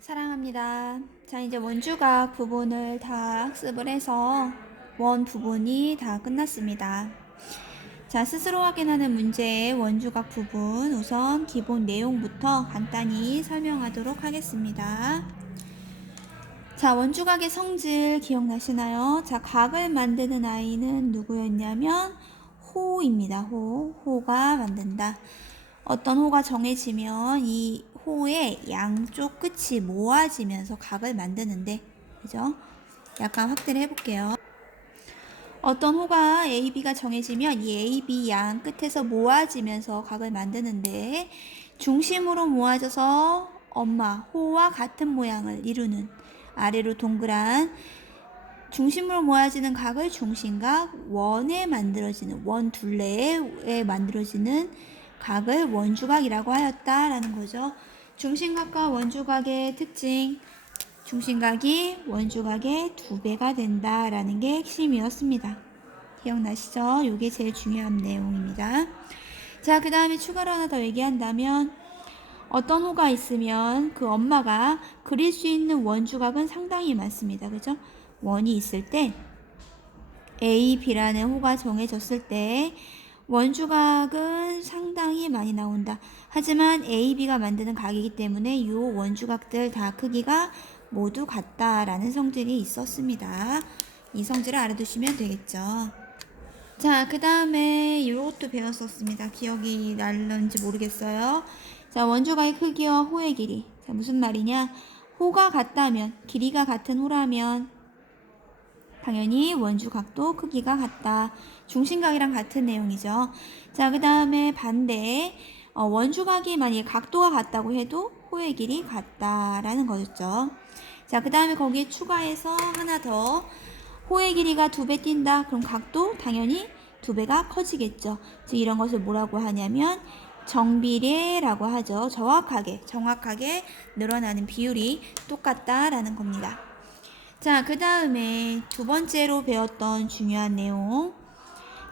사랑합니다. 자, 이제 원주각 부분을 다 학습을 해서 원 부분이 다 끝났습니다. 자, 스스로 확인하는 문제의 원주각 부분 우선 기본 내용부터 간단히 설명하도록 하겠습니다. 자, 원주각의 성질 기억나시나요? 자, 각을 만드는 아이는 누구였냐면 호입니다. 호가 만든다. 어떤 호가 정해지면 이 호의 양쪽 끝이 모아지면서 각을 만드는데, 그죠? 약간 확대를 해볼게요. 어떤 호가 A, B가 정해지면 이 A, B 양 끝에서 모아지면서 각을 만드는데, 중심으로 모아져서 엄마 호와 같은 모양을 이루는 아래로 동그란 중심으로 모아지는 각을 중심각, 원에 만들어지는 원 둘레에 만들어지는 각을 원주각이라고 하였다라는 거죠. 중심각과 원주각의 특징, 중심각이 원주각의 2배가 된다라는 게 핵심이었습니다. 기억나시죠? 이게 제일 중요한 내용입니다. 자, 그 다음에 추가로 하나 더 얘기한다면 어떤 호가 있으면 그 엄마가 그릴 수 있는 원주각은 상당히 많습니다. 그죠? 원이 있을 때 A, B라는 호가 정해졌을 때 원주각은 상당히 많이 나온다. 하지만 A, B가 만드는 각이기 때문에 이 원주각들 다 크기가 모두 같다라는 성질이 있었습니다. 이 성질을 알아두시면 되겠죠. 자, 그 다음에 이것도 배웠었습니다. 기억이 날는지 모르겠어요. 자, 원주각의 크기와 호의 길이. 자, 무슨 말이냐? 호가 같다면, 길이가 같은 호라면 당연히 원주각도 크기가 같다. 중심각이랑 같은 내용이죠. 자, 그 다음에 반대. 원주각이 만약에 각도가 같다고 해도 호의 길이 같다라는 거였죠. 자, 그 다음에 거기에 추가해서 하나 더. 호의 길이가 2배 뛴다. 그럼 각도 당연히 2배가 커지겠죠. 즉 이런 것을 뭐라고 하냐면 정비례라고 하죠. 정확하게 늘어나는 비율이 똑같다라는 겁니다. 자, 그 다음에 두 번째로 배웠던 중요한 내용.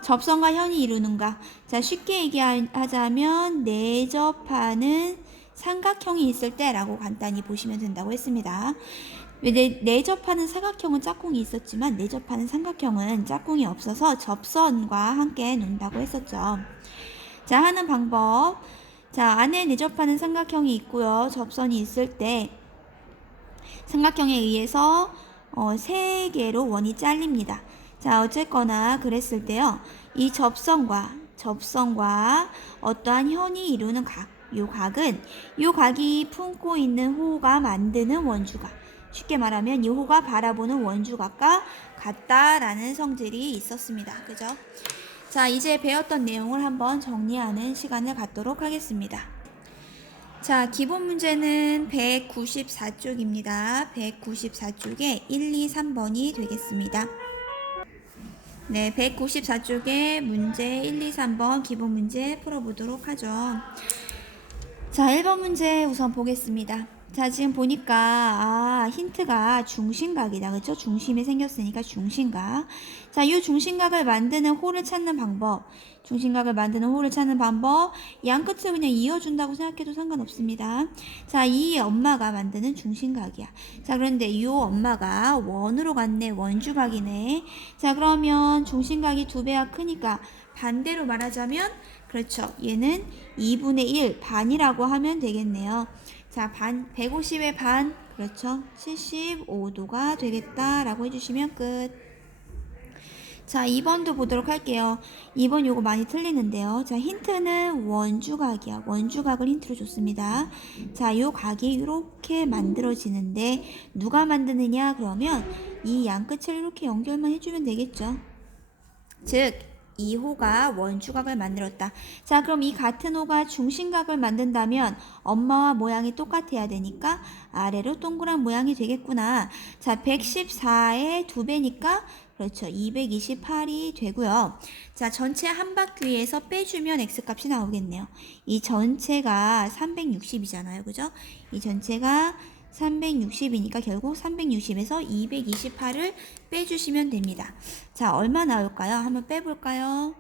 접선과 현이 이루는가. 자, 쉽게 얘기하자면 내접하는 삼각형이 있을 때라고 간단히 보시면 된다고 했습니다. 내접하는 사각형은 짝꿍이 있었지만 내접하는 삼각형은 짝꿍이 없어서 접선과 함께 논다고 했었죠. 자, 하는 방법. 자, 안에 내접하는 삼각형이 있고요. 접선이 있을 때 삼각형에 의해서 3개로 원이 잘립니다. 자, 어쨌거나 그랬을 때요. 이 접선과 어떠한 현이 이루는 각, 요 각은 요 각이 품고 있는 호가 만드는 원주각. 쉽게 말하면 이 호가 바라보는 원주각과 같다라는 성질이 있었습니다. 그죠? 자, 이제 배웠던 내용을 한번 정리하는 시간을 갖도록 하겠습니다. 자, 기본 문제는 194쪽입니다. 194쪽에 1, 2, 3번이 되겠습니다. 네, 194쪽에 문제 1, 2, 3번 기본 문제 풀어보도록 하죠. 자, 1번 문제 우선 보겠습니다. 자, 지금 보니까 힌트가 중심각이다. 그렇죠? 중심이 생겼으니까 중심각. 자, 이 중심각을 만드는 호를 찾는 방법. 중심각을 만드는 호를 찾는 방법. 양 끝을 그냥 이어준다고 생각해도 상관없습니다. 자, 이 엄마가 만드는 중심각이야. 자, 그런데 이 엄마가 원으로 갔네. 원주각이네. 자, 그러면 중심각이 2배가 크니까 반대로 말하자면 그렇죠. 얘는 2분의 1 반이라고 하면 되겠네요. 자, 150의 반, 그렇죠. 75도가 되겠다라고 해주시면 끝. 자, 2번도 보도록 할게요. 2번 요거 많이 틀리는데요. 자, 힌트는 원주각이야. 원주각을 힌트로 줬습니다. 자, 요 각이 이렇게 만들어지는데 누가 만드느냐? 그러면 이 양끝을 이렇게 연결만 해주면 되겠죠. 즉 2호가 원주각을 만들었다. 자, 그럼 이 같은 호가 중심각을 만든다면 엄마와 모양이 똑같아야 되니까 아래로 동그란 모양이 되겠구나. 자, 114의 2배니까 그렇죠. 228이 되고요. 자, 전체 한 바퀴에서 빼주면 x값이 나오겠네요. 이 전체가 360이잖아요. 그죠? 이 전체가 360이니까 결국 360에서 228을 빼주시면 됩니다. 자, 얼마 나올까요? 한번 빼볼까요?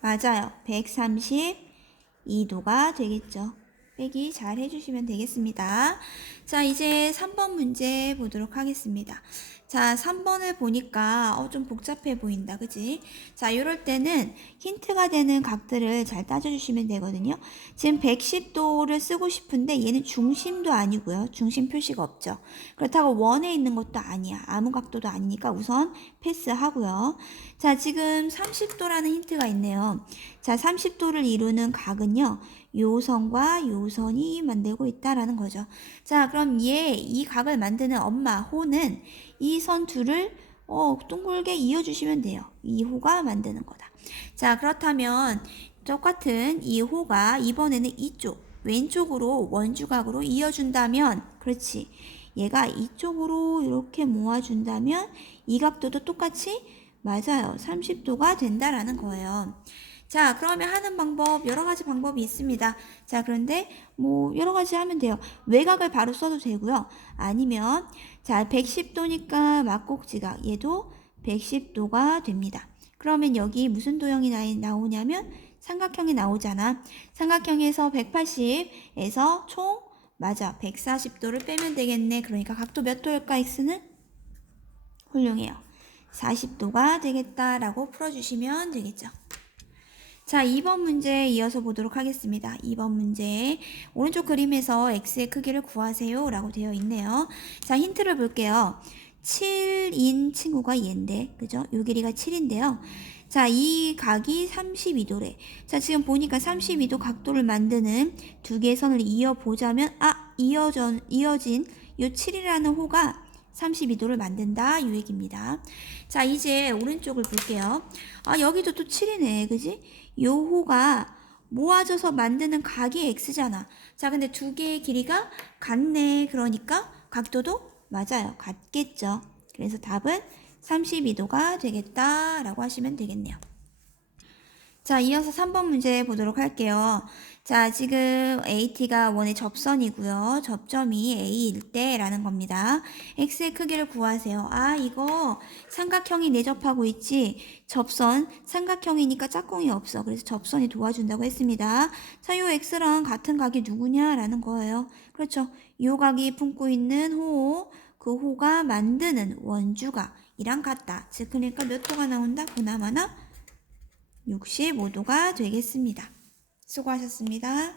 맞아요. 132도가 되겠죠. 빼기 잘 해주시면 되겠습니다. 자, 이제 3번 문제 보도록 하겠습니다. 자, 3번을 보니까 좀 복잡해 보인다. 그지? 자, 이럴 때는 힌트가 되는 각들을 잘 따져주시면 되거든요. 지금 110도를 쓰고 싶은데 얘는 중심도 아니고요. 중심 표시가 없죠. 그렇다고 원에 있는 것도 아니야. 아무 각도도 아니니까 우선 패스하고요. 자, 지금 30도라는 힌트가 있네요. 자, 30도를 이루는 각은요. 요 선과 요 선이 만들고 있다라는 거죠. 자, 그럼 이 각을 만드는 엄마 호는 이 선 둘을 둥글게 이어주시면 돼요. 이 호가 만드는 거다. 자, 그렇다면 똑같은 이 호가 이번에는 이쪽 왼쪽으로 원주각으로 이어준다면, 그렇지, 얘가 이쪽으로 이렇게 모아준다면 이 각도도 똑같이 맞아요. 30도가 된다라는 거예요. 자, 그러면 하는 방법, 여러 가지 방법이 있습니다. 자, 그런데 뭐 여러 가지 하면 돼요. 외곽을 바로 써도 되고요. 아니면 자, 110도니까 막곡지각, 얘도 110도가 됩니다. 그러면 여기 무슨 도형이 나오냐면 삼각형이 나오잖아. 삼각형에서 180에서 총 맞아, 140도를 빼면 되겠네. 그러니까 각도 몇 도일까, x는? 훌륭해요. 40도가 되겠다라고 풀어주시면 되겠죠. 자, 2번 문제 이어서 보도록 하겠습니다. 2번 문제, 오른쪽 그림에서 x의 크기를 구하세요 라고 되어 있네요. 자, 힌트를 볼게요. 7인 친구가 얘인데, 그죠? 요 길이가 7인데요. 자, 이 각이 32도래. 자, 지금 보니까 32도 각도를 만드는 두 개의 선을 이어보자면, 이어진 요 7이라는 호가 32도를 만든다, 이 얘기입니다. 자, 이제 오른쪽을 볼게요. 여기도 또 7이네, 그지? 요 호가 모아져서 만드는 각이 x잖아. 자, 근데 두 개의 길이가 같네. 그러니까 각도도 맞아요. 같겠죠. 그래서 답은 32도가 되겠다라고 하시면 되겠네요. 자, 이어서 3번 문제 보도록 할게요. 자, 지금 AT가 원의 접선이고요. 접점이 A일 때라는 겁니다. X의 크기를 구하세요. 이거 삼각형이 내접하고 있지. 접선, 삼각형이니까 짝꿍이 없어. 그래서 접선이 도와준다고 했습니다. 자, 요 X랑 같은 각이 누구냐라는 거예요. 그렇죠. 요 각이 품고 있는 호, 그 호가 만드는 원주각이랑 같다. 즉, 그러니까 몇 도가 나온다? 보나마나 65도가 되겠습니다. 수고하셨습니다.